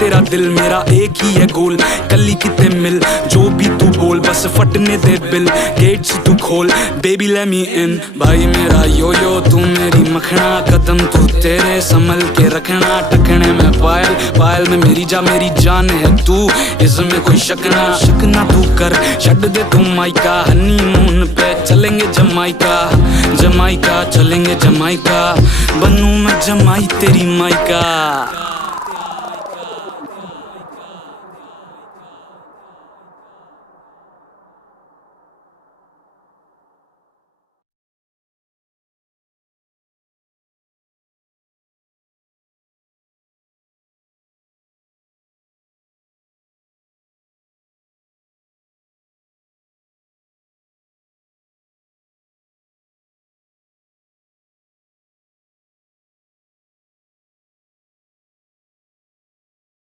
तेरा दिल, मेरा एक ही है गोल, कली किते मिल जो भी तू बोल, बस फटने दे बिल, गेट्स तू खोल, बेबी लेट मी इन। भाई मेरा यो यो तू मेरी मखना, कदम तू तेरे संभल के रखना, टखने में पायल, पायल में मेरी जान है तू, इसमें कोई शक ना तू कर, छड़ दे तू माइका, हनीमून पे चलेंगे जमाइका, जमाइका चलेंगे जमाइका, बनूं मैं जमाई तेरी माइका।